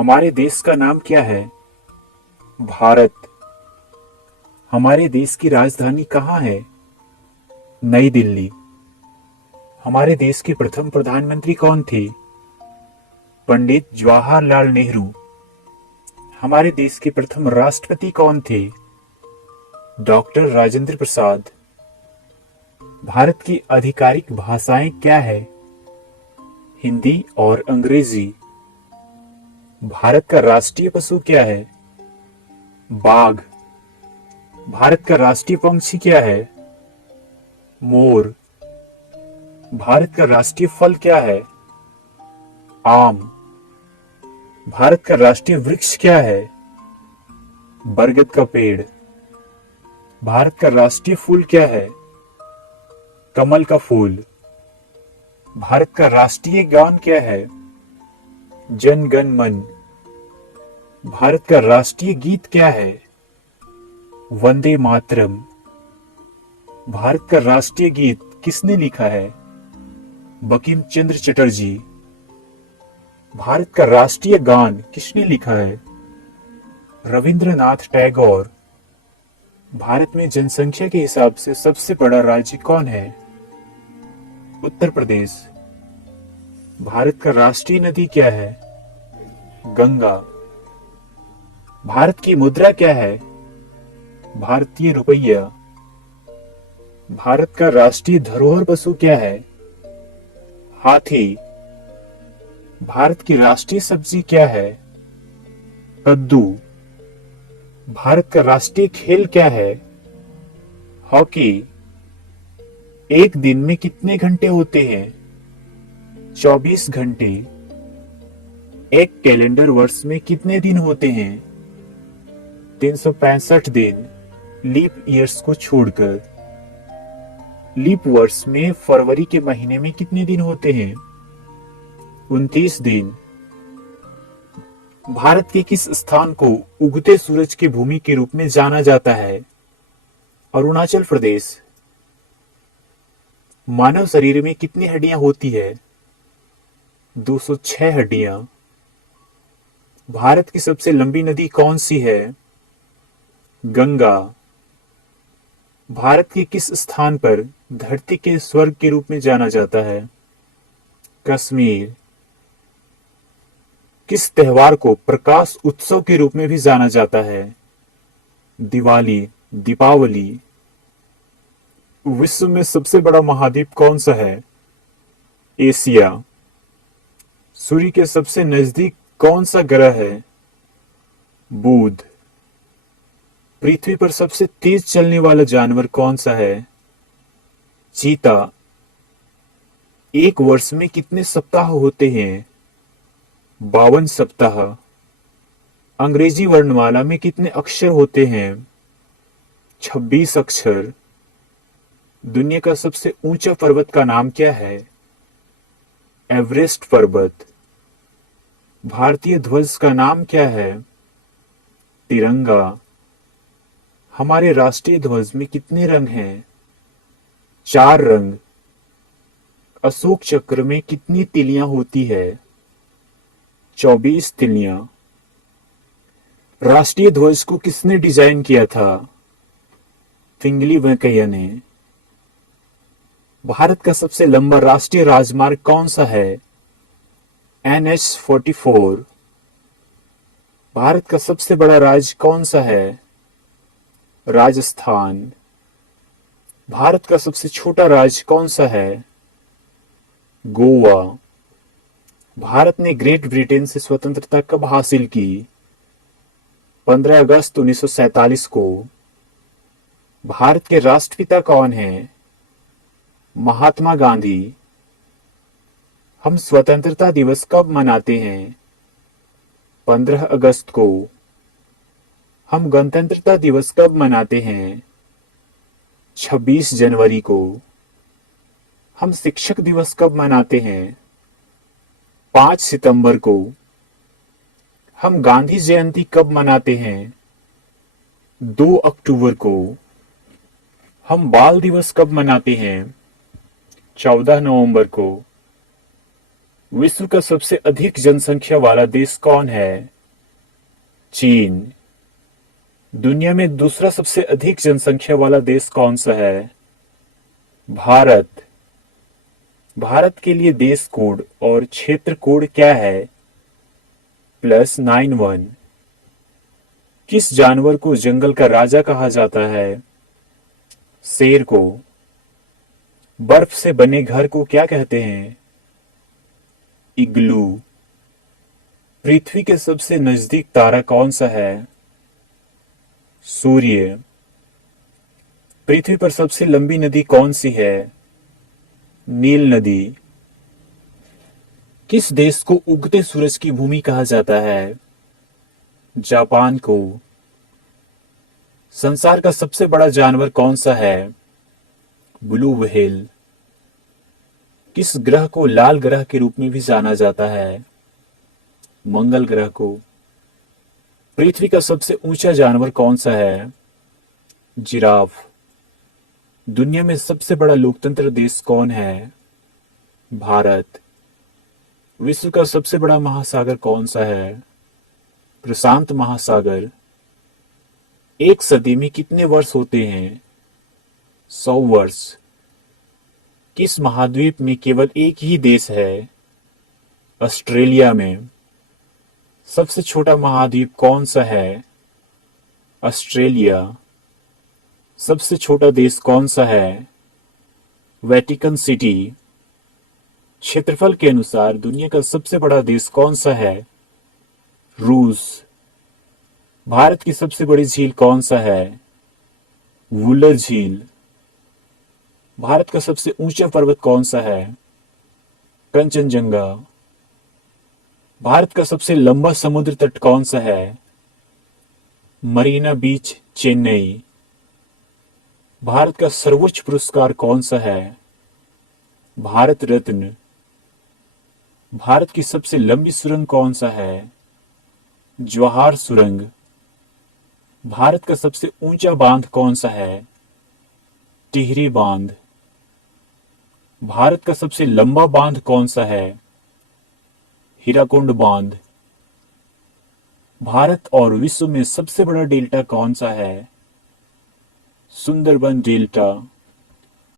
हमारे देश का नाम क्या है? भारत। हमारे देश की राजधानी कहाँ है? नई दिल्ली। हमारे देश के प्रथम प्रधानमंत्री कौन थे? पंडित जवाहरलाल नेहरू। हमारे देश के प्रथम राष्ट्रपति कौन थे? डॉक्टर राजेंद्र प्रसाद। भारत की आधिकारिक भाषाएं क्या है? हिंदी और अंग्रेजी। भारत का राष्ट्रीय पशु क्या है? बाघ। भारत का राष्ट्रीय पक्षी क्या है? मोर। भारत का राष्ट्रीय फल क्या है? आम। भारत का राष्ट्रीय वृक्ष क्या है? बरगद का पेड़। भारत का राष्ट्रीय फूल क्या है? कमल का फूल। भारत का राष्ट्रीय गान क्या है? जन गण मन। भारत का राष्ट्रीय गीत क्या है? वंदे मातरम। भारत का राष्ट्रीय गीत किसने लिखा है? बंकिम चंद्र चटर्जी। भारत का राष्ट्रीय गान किसने लिखा है? रविंद्रनाथ टैगोर। भारत में जनसंख्या के हिसाब से सबसे बड़ा राज्य कौन है? उत्तर प्रदेश। भारत का राष्ट्रीय नदी क्या है? गंगा। भारत की मुद्रा क्या है? भारतीय रुपया। भारत का राष्ट्रीय धरोहर पशु क्या है? हाथी। भारत की राष्ट्रीय सब्जी क्या है? कद्दू। भारत का राष्ट्रीय खेल क्या है? हॉकी। एक दिन में कितने घंटे होते हैं? 24 घंटे। एक कैलेंडर वर्ष में कितने दिन होते हैं? 365 दिन, लीप ईयर्स को छोड़कर। लीप वर्ष में फरवरी के महीने में कितने दिन होते हैं? 29 दिन। भारत के किस स्थान को उगते सूरज की भूमि के रूप में जाना जाता है? अरुणाचल प्रदेश। मानव शरीर में कितनी हड्डियां होती है? 206 हड्डियां। भारत की सबसे लंबी नदी कौन सी है? गंगा। भारत के किस स्थान पर धरती के स्वर्ग के रूप में जाना जाता है? कश्मीर। किस त्योहार को प्रकाश उत्सव के रूप में भी जाना जाता है? दिवाली, दीपावली। विश्व में सबसे बड़ा महाद्वीप कौन सा है? एशिया। सूर्य के सबसे नजदीक कौन सा ग्रह है? बुध। पृथ्वी पर सबसे तेज चलने वाला जानवर कौन सा है? चीता। एक वर्ष में कितने सप्ताह होते हैं? 52 सप्ताह। अंग्रेजी वर्णमाला में कितने अक्षर होते हैं? 26 अक्षर। दुनिया का सबसे ऊंचा पर्वत का नाम क्या है? एवरेस्ट पर्वत। भारतीय ध्वज का नाम क्या है? तिरंगा। हमारे राष्ट्रीय ध्वज में कितने रंग हैं? 4 रंग। अशोक चक्र में कितनी तिलियां होती है? 24 तिलियां। राष्ट्रीय ध्वज को किसने डिजाइन किया था? पिंगली वेंकैया ने। भारत का सबसे लंबा राष्ट्रीय राजमार्ग कौन सा है? NH-44। भारत का सबसे बड़ा राज्य कौन सा है? राजस्थान। भारत का सबसे छोटा राज्य कौन सा है? गोवा। भारत ने ग्रेट ब्रिटेन से स्वतंत्रता कब हासिल की? 15 अगस्त 1947 को। भारत के राष्ट्रपिता कौन है? महात्मा गांधी। हम स्वतंत्रता दिवस कब मनाते हैं? 15 अगस्त को। हम गणतंत्रता दिवस कब मनाते हैं? 26 जनवरी को। हम शिक्षक दिवस कब मनाते हैं? 5 सितंबर को। हम गांधी जयंती कब मनाते हैं? 2 अक्टूबर को। हम बाल दिवस कब मनाते हैं? 14 नवंबर को। विश्व का सबसे अधिक जनसंख्या वाला देश कौन है? चीन। दुनिया में दूसरा सबसे अधिक जनसंख्या वाला देश कौन सा है? भारत। भारत के लिए देश कोड और क्षेत्र कोड क्या है? +91। किस जानवर को जंगल का राजा कहा जाता है? शेर को। बर्फ से बने घर को क्या कहते हैं? इग्लू। पृथ्वी के सबसे नजदीक तारा कौन सा है? सूर्य। पृथ्वी पर सबसे लंबी नदी कौन सी है? नील नदी। किस देश को उगते सूरज की भूमि कहा जाता है? जापान को। संसार का सबसे बड़ा जानवर कौन सा है? Blue whale. किस ग्रह को लाल ग्रह के रूप में भी जाना जाता है? मंगल ग्रह को। पृथ्वी का सबसे ऊंचा जानवर कौन सा है? जिराफ। दुनिया में सबसे बड़ा लोकतंत्र देश कौन है? भारत। विश्व का सबसे बड़ा महासागर कौन सा है? प्रशांत महासागर। एक सदी में कितने वर्ष होते हैं? 100 वर्ष। किस महाद्वीप में केवल एक ही देश है? ऑस्ट्रेलिया में। सबसे छोटा महाद्वीप कौन सा है? ऑस्ट्रेलिया। सबसे छोटा देश कौन सा है? Vatican city. क्षेत्रफल के अनुसार दुनिया का सबसे बड़ा देश कौन सा है? रूस। भारत की सबसे बड़ी झील कौन सा है? वुलर झील। भारत का सबसे ऊंचा पर्वत कौन सा है? कंचनजंगा। भारत का सबसे लंबा समुद्र तट कौन सा है? मरीना बीच, चेन्नई। भारत का सर्वोच्च पुरस्कार कौन सा है? भारत रत्न। भारत की सबसे लंबी सुरंग कौन सा है? जवाहर सुरंग। भारत का सबसे ऊंचा बांध कौन सा है? टिहरी बांध। भारत का सबसे लंबा बांध कौन सा है? हीराकुंड बांध। भारत और विश्व में सबसे बड़ा डेल्टा कौन सा है? सुंदरबन डेल्टा।